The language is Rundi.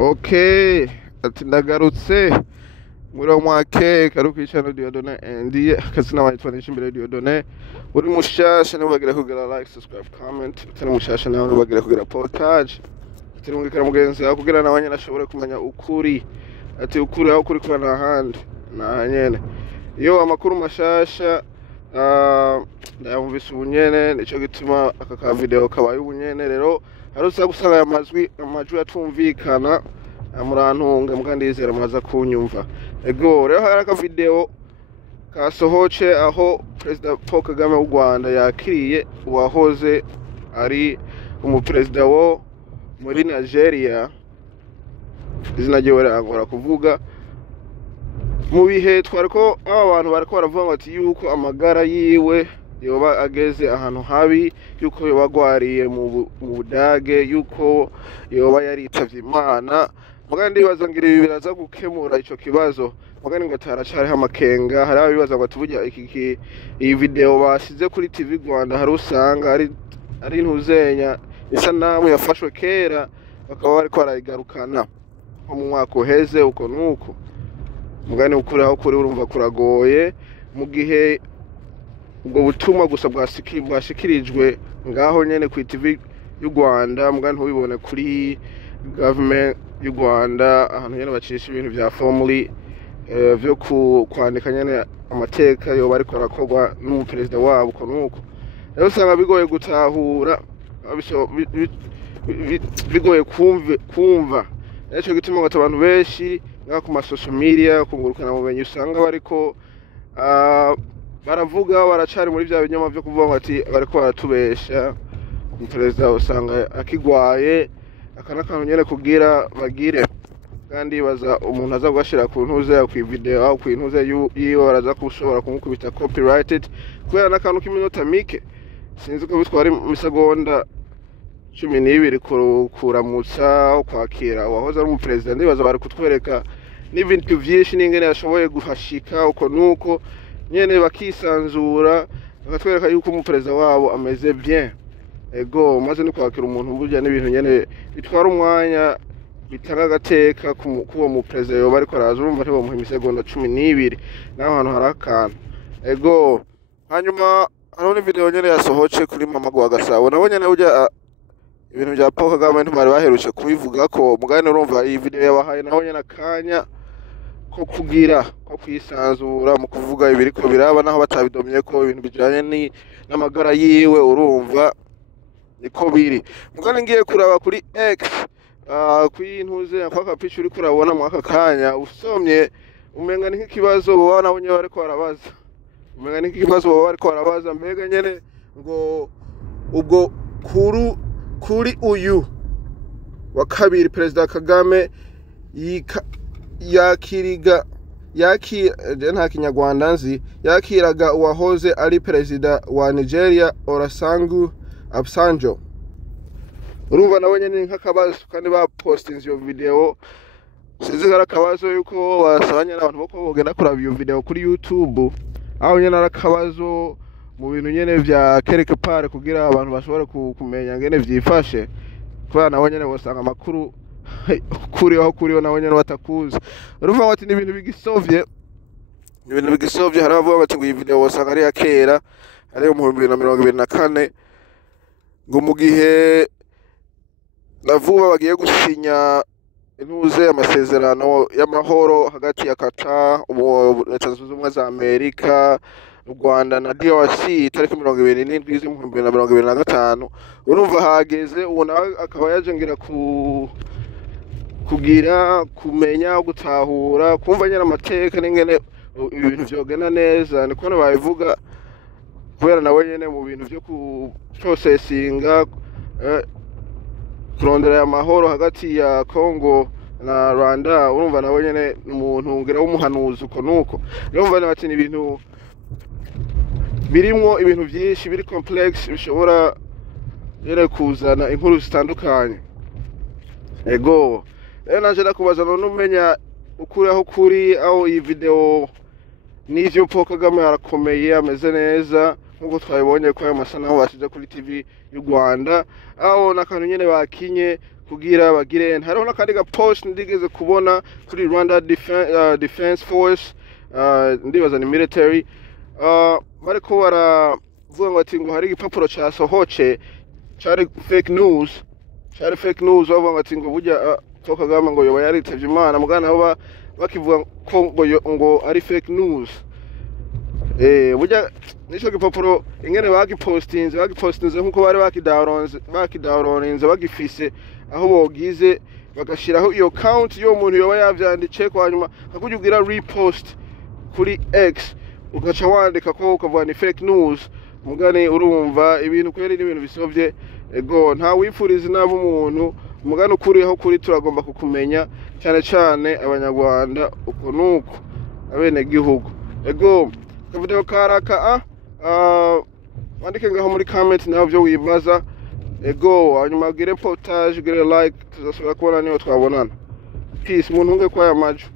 Okay, ati ndagarutse muri mwake karukishana Dieudonné ndi akazina witwa Nishimbere Dieudonné uri mushasha nabagira kugira like subscribe comment utari mushasha nawe nabagira kugira partage utari mugikira mugenzi yawe kugira nabanye nashobore kumenya ukuri ati ukuri aho kuri kurana handi na nyene iyo amakuru mashasha ndayumvise ubunyene nico gituma aka video kabaye ubunyene rero harusa gusanga aya amajwi atumvikana amurantunga mukandizera maza kunyumva ego rero hari aka video kasohoce aho President Paul Kagame w'u Rwanda yakiriye uwahoze ari umuperezida wo muri Nigeria izina ryiwe rangora kuvuga mu bihe twariko abantu bariko baravuga bati yuko amagara yiwe yoba ageze ahantu habi yuko yoba gwariye mu Budage yuko yoba yaritavye Imana mugandi ndibaza ngira ibi biraza gukemura ico kibazo mugandi ngatara cari amakenga hari abibaza ngo tuburya iyi video basize kuri TV Rwanda hari usanga ari ntuzenya isa namwe yafashwe kera bakaba bariko barayigarukana nko mu mwaka uheze uko nuko mugani ukuri aho kuri urumva kuragoye mu gihe ubwo butumwa gusa bwashikirijwe ngaho nyene ku TV y'u Rwanda mugani ntubibone kuri government y'u Rwanda ahantu nyene bacisha ibintu vya formally vyo kwandika nyene amateka yo bariko arakorwa n'umuperezida wabo uko nuko rero usanga bigoye gutahura bigoye kumva eco gituma ngo abantu benshi nga ku social media kungurukana mumenye usanga bariko baravuga baracari muri bya binyoma byo kuvuga ati bariko baratubesha umuperezida usanga akigwaye akanakantu nyene kugira bagire kandi baza umuntu aza gashira ku ntuze ku video aho ku ntuze yiwe baraza kushobora kumukubita copyrighted kubera nakantu k'iminota mike sinzi ko bitwara imisegonda 12 kuramutsa kwakira wahoze ari umuperezida ndibaza bari kutwereka n'ibintu vyinshi n'ingene yashoboye guhashika uko nuko nyene bakisanzura bakatwereka yuko umuperezida wabo ameze bien ego maze no kwakira umuntu burya n'ibintu nyene bitwara umwanya bitanga agateka kuwo muperezida yo bariko araza urumva ntibo muha imisegonda 12 naho hantu harakantu ego hanyuma hano ni video nyene yasohoce kuri mama gwa Gasabo nabonye nawe ujya ibintu bya Paul Kagame ntibari baherutse kubivuga ko mugane urumva iyi video yabahaye naho nyene akanya ko kugira ko kwisanzura mu kuvuga ibiriko biraba naho batabidomye ko ibintu bijanye n'amagara yiwe urumva niko biri mugane ngiye kuraba kuri X kwintuze akaka picha uri kurabona mu aka kanya usomye umenga nk'ikibazo baba nabonye bariko barabaza umenga nk'ikibazo baba bariko barabaza mbega nyene ngo ubwo kuri uyu wa kabiri President Kagame nta kinyarwanda nzi yakiraga uwahoze ari perezida wa Nigeria Olusegun Obasanjo urumva nabonye ni nk'akabazo kandi bapostinze iyo video sinzi gara akabazo yuko basabanye n'abantu boko bogenda kuraba iyo video kuri YouTube aho nyene arakabazo mu bintu nyene vya quelque part kugira abantu bashobora kumenya ngene vyifashe kwa nabonye ne bosanga amakuru kuriho nabonye batakuza urumva wati ni ibintu bigisovye hari abavuga bati ngo iyi video bosanga ari yakera ari mu 2024 ngo mu gihe navuba bagiye gusinya intuze amasezerano y'amahoro hagati ya Qatar Leta Zunze Ubumwe za Amerika u Rwanda na DRC tariki 27 2025 urumva hageze ubu nawe akaba yaje ngira kugira kumenya gutahura kumva nyine amateka n'ingene ibintu vyogena neza niko babivuga kubera nawe nyene mu bintu byo ku processinga kurondera amahoro hagati ya Congo na Rwanda urumva nawe nyene umuntu ngira w'umuhanuzi uko nuko urumva bati ni ibintu birimwo ibintu byinshi biri complex bishobora yere kuzana inkuru zitandukanye ego naje nakubaza none umenya ukuri aho kuri aho iyi video n'ivyo Paul Kagame arakomeye ameze neza nkuko twabibonye ko ayo masanaho basize kuri TV y'u Rwanda aho nakantu nyene bakinye kugira bagire hariho n'akandi ga post ndigeze kubona kuri Rwanda Defense Force ndibaza ni military bariko baravuga ngo ati ngo hari igipapuro casohoce cari fake news bavuga ngo ati ngo burya Kagame ngo yoba yaritavye Imana mugana aho bakivuga ko ngo ari fake news burya nico gipapuro ingene bagipostinze nkuko bari bakidowninze bagifise aho bogize bagashiraho iyo count yo muntu yoba yavyandice kwa nyuma akujya ugira repost kuri X ugaca wandika ko ukavuga ni fake news mugane urumva ibintu kweri n'ibintu bisovye ego nta wipfuriza nabo umuntu mugane ukuriho kuri turagomba kukumenya cyane abanyarwanda uko nuko abene gihugu ego kavideo karaka wandike ngaho muri comment naho byo wibaza ego hanyuma gire portage gire like tuzasubira kubona niyo twabonana peace muntu unge kwa ya maju